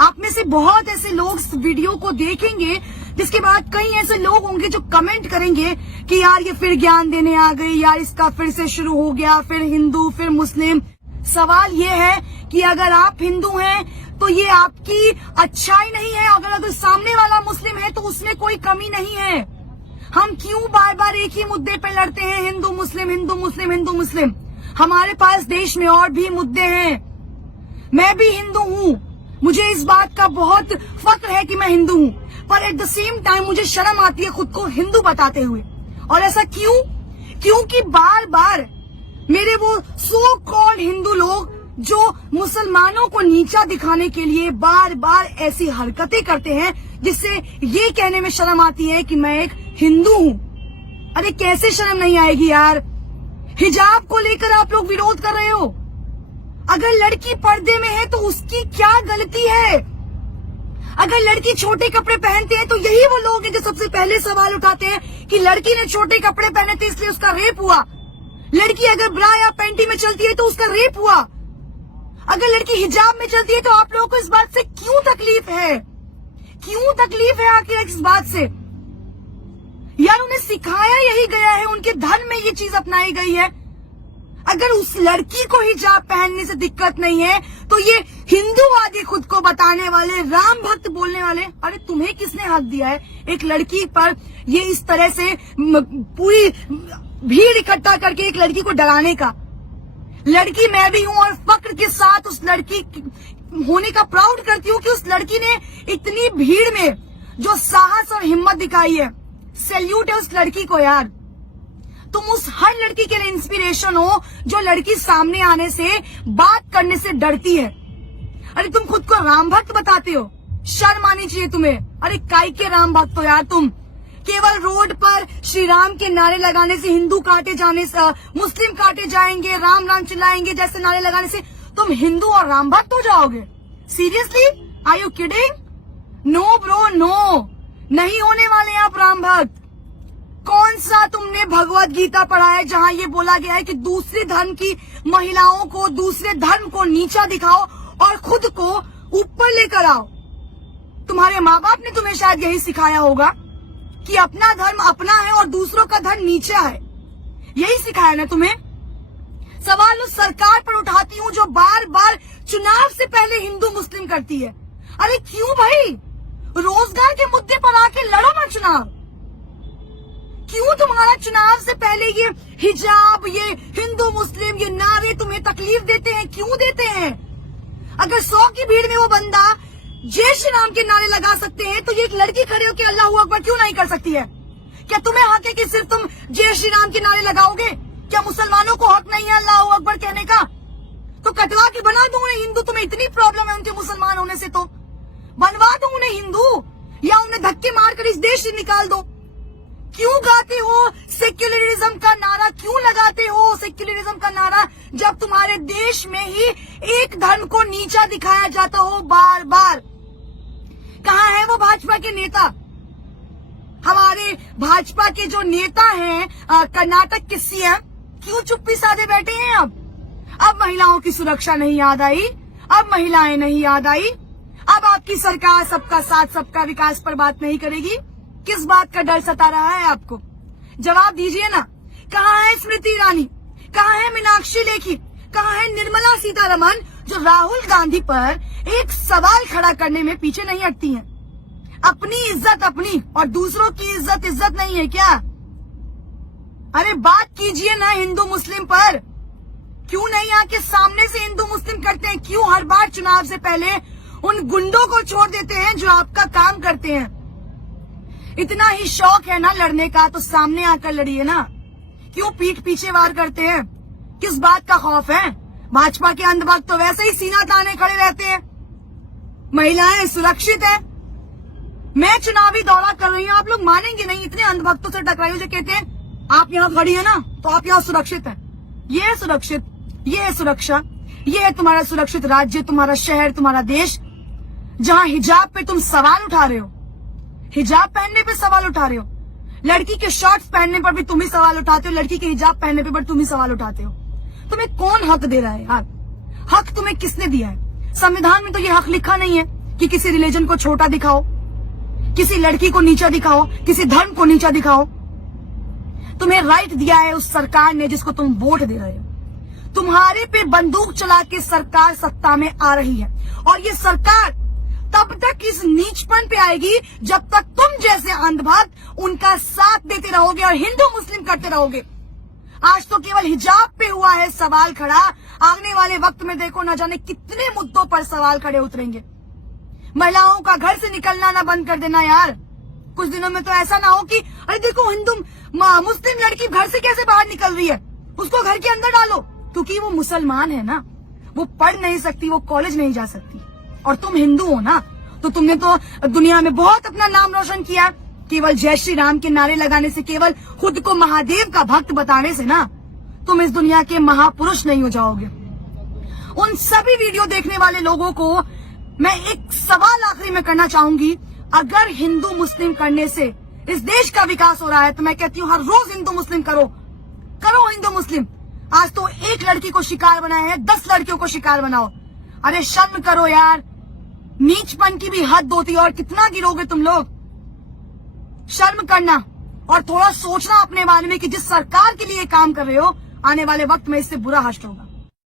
आप में से बहुत ऐसे लोग इस वीडियो को देखेंगे जिसके बाद कई ऐसे लोग होंगे जो कमेंट करेंगे कि यार ये फिर ज्ञान देने आ गई, यार इसका फिर से शुरू हो गया, फिर हिंदू फिर मुस्लिम। सवाल ये है कि अगर आप हिंदू हैं तो ये आपकी अच्छाई नहीं है, अगर सामने वाला मुस्लिम है तो उसमें कोई कमी नहीं है। हम क्यों बार बार एक ही मुद्दे पे लड़ते हैं, हिंदू मुस्लिम हिंदू मुस्लिम हिंदू मुस्लिम? हमारे पास देश में और भी मुद्दे हैं। मैं भी हिंदू हूँ, मुझे इस बात का बहुत फक्र है कि मैं हिंदू हूँ, पर एट द सेम टाइम मुझे शर्म आती है खुद को हिंदू बताते हुए। और ऐसा क्यों? क्योंकि बार बार मेरे वो सो कॉल्ड हिंदू लोग जो मुसलमानों को नीचा दिखाने के लिए बार बार ऐसी हरकतें करते हैं जिससे ये कहने में शर्म आती है कि मैं एक हिंदू हूँ। अरे कैसे शर्म नहीं आएगी यार? हिजाब को लेकर आप लोग विरोध कर रहे हो। अगर लड़की पर्दे में है तो उसकी क्या गलती है? अगर लड़की छोटे कपड़े पहनते हैं तो यही वो लोग हैं जो सबसे पहले सवाल उठाते हैं कि लड़की ने छोटे कपड़े पहने थे इसलिए उसका रेप हुआ। लड़की अगर ब्रा या पैंटी में चलती है तो उसका रेप हुआ। अगर लड़की हिजाब में चलती है तो आप लोगों को इस बात से क्यों तकलीफ है? क्यों तकलीफ है आखिर इस बात से? यार उन्हें सिखाया यही गया है, उनके धर्म में ये चीज अपनाई गई है। अगर उस लड़की को हिजाब पहनने से दिक्कत नहीं है तो ये हिंदूवादी खुद को बताने वाले, राम भक्त बोलने वाले, अरे तुम्हें किसने हक दिया है एक लड़की पर ये इस तरह से पूरी भीड़ इकट्ठा करके एक लड़की को डराने का? लड़की मैं भी हूं और फक्र के साथ उस लड़की होने का प्राउड करती हूँ कि उस लड़की ने इतनी भीड़ में जो साहस और हिम्मत दिखाई है। सैल्यूट है उस लड़की को यार। तुम उस हर लड़की के लिए इंस्पिरेशन हो जो लड़की सामने आने से, बात करने से डरती है। अरे तुम खुद को राम भक्त बताते हो, शर्म आनी चाहिए तुम्हें। अरे काय के राम भक्त हो यार तुम? केवल रोड पर श्री राम के नारे लगाने से, हिंदू काटे जाने से, मुस्लिम काटे जाएंगे, राम राम चिल्लाएंगे जैसे नारे लगाने से तुम हिंदू और राम भक्त हो जाओगे? Seriously? Are you kidding? No bro no, नहीं होने वाले आप राम भक्त। कौन सा तुमने भगवत गीता पढ़ा है जहां ये बोला गया है कि दूसरे धर्म की महिलाओं को, दूसरे धर्म को नीचा दिखाओ और खुद को ऊपर लेकर आओ? तुम्हारे माँ बाप ने तुम्हें शायद यही सिखाया होगा कि अपना धर्म अपना है और दूसरों का धर्म नीचा है। यही सिखाया ना तुम्हें? सवाल उस सरकार पर उठाती हूँ जो बार बार चुनाव से पहले हिंदू मुस्लिम करती है। अरे क्यों भाई? रोजगार के मुद्दे पर आके लड़ो ना चुनाव। क्यों तुम्हारा चुनाव से पहले ये हिजाब, ये हिंदू मुस्लिम, ये नारे तुम्हें तकलीफ देते हैं? क्यों देते हैं? अगर 100 की भीड़ में वो बंदा जय श्री राम के नारे लगा सकते हैं तो ये एक लड़की खड़े होकर अल्लाह अकबर क्यों नहीं कर सकती है? क्या तुम्हें हक है कि सिर्फ तुम जय श्री राम के नारे लगाओगे? क्या मुसलमानों को हक नहीं है अल्लाह अकबर कहने का? तो कटवा के बना दो उन्हें हिंदू। तुम्हें इतनी प्रॉब्लम है उनके मुसलमान होने से तो बनवा दो उन्हें हिंदू, या उन्हें धक्के मारकर इस देश से निकाल दो। क्यों गाते हो सेक्युलरिज्म का नारा? क्यों लगाते हो सेक्युलरिज्म का नारा जब तुम्हारे देश में ही एक धर्म को नीचा दिखाया जाता हो बार बार? कहाँ है वो भाजपा के नेता? हमारे भाजपा के जो नेता हैं कर्नाटक के सीएम, क्यों चुप्पी साधे बैठे हैं? अब महिलाओं की सुरक्षा नहीं याद आई, अब महिलाएं नहीं याद आई, अब आपकी सरकार सबका साथ सबका विकास पर बात नहीं करेगी। किस बात का डर सता रहा है आपको? जवाब दीजिए ना। कहाँ है स्मृति ईरानी? कहाँ है मीनाक्षी लेखी? कहाँ है निर्मला सीतारमण जो राहुल गांधी पर एक सवाल खड़ा करने में पीछे नहीं हटती हैं? अपनी इज्जत अपनी और दूसरों की इज्जत इज्जत नहीं है क्या? अरे बात कीजिए ना हिंदू मुस्लिम पर। क्यों नहीं आके सामने से हिंदू मुस्लिम करते हैं? क्यों हर बार चुनाव से पहले उन गुंडों को छोड़ देते हैं जो आपका काम करते हैं? इतना ही शौक है ना लड़ने का तो सामने आकर लड़िए ना। क्यों पीठ पीछे वार करते हैं? किस बात का खौफ है? भाजपा के अंधभक्त तो वैसे ही सीना ताने खड़े रहते हैं। महिलाएं सुरक्षित है। मैं चुनावी दौरा कर रही हूँ, आप लोग मानेंगे नहीं, इतने अंधभक्तों से टकराई जो कहते हैं आप यहाँ खड़ी है ना तो आप यहाँ सुरक्षित है। ये है सुरक्षित, ये है सुरक्षा, ये है तुम्हारा सुरक्षित राज्य, तुम्हारा शहर, तुम्हारा देश, जहाँ हिजाब पे तुम सवाल उठा रहे हो। हिजाब पहनने पे सवाल उठा रहे हो, लड़की के शॉर्ट्स पहनने पर भी तुम ही सवाल उठाते हो, लड़की के हिजाब पहनने पे भी तुम ही सवाल उठाते हो। तुम्हें कौन हक दे रहा है यार? हक तुम्हें किसने दिया है? संविधान में तो ये हक लिखा नहीं है कि किसी रिलीजन को छोटा दिखाओ, किसी लड़की को नीचा दिखाओ, किसी धर्म को नीचा दिखाओ। तुम्हें राइट दिया है उस सरकार ने जिसको तुम वोट दे रहे हो। तुम्हारे पे बंदूक चला के सरकार सत्ता में आ रही है और ये सरकार तब तक इस नीचपन पे आएगी जब तक तुम जैसे अंधभक्त उनका साथ देते रहोगे और हिंदू मुस्लिम करते रहोगे। आज तो केवल हिजाब पे हुआ है सवाल खड़ा, आने वाले वक्त में देखो न जाने कितने मुद्दों पर सवाल खड़े उतरेंगे। महिलाओं का घर से निकलना ना बंद कर देना यार। कुछ दिनों में तो ऐसा ना हो कि अरे देखो हिंदू मुस्लिम लड़की घर से कैसे बाहर निकल रही है, उसको घर के अंदर डालो, क्योंकि वो मुसलमान है ना, वो पढ़ नहीं सकती, वो कॉलेज नहीं जा सकती। और तुम हिंदू हो ना, तो तुमने तो दुनिया में बहुत अपना नाम रोशन किया। केवल जय श्री राम के नारे लगाने से, केवल खुद को महादेव का भक्त बताने से ना तुम इस दुनिया के महापुरुष नहीं हो जाओगे। उन सभी वीडियो देखने वाले लोगों को मैं एक सवाल आखिरी में करना चाहूंगी, अगर हिंदू मुस्लिम करने से इस देश का विकास हो रहा है तो मैं कहती हूँ हर रोज हिंदू मुस्लिम करो हिंदू मुस्लिम। आज तो एक लड़की को शिकार बनाया है, 10 लड़कियों को शिकार बनाओ। अरे शर्म करो यार, नीचपन की भी हद होती है और कितना गिरोगे तुम लोग। शर्म करना और थोड़ा सोचना अपने बारे में कि जिस सरकार के लिए काम कर रहे हो आने वाले वक्त में इससे बुरा हश्र होगा।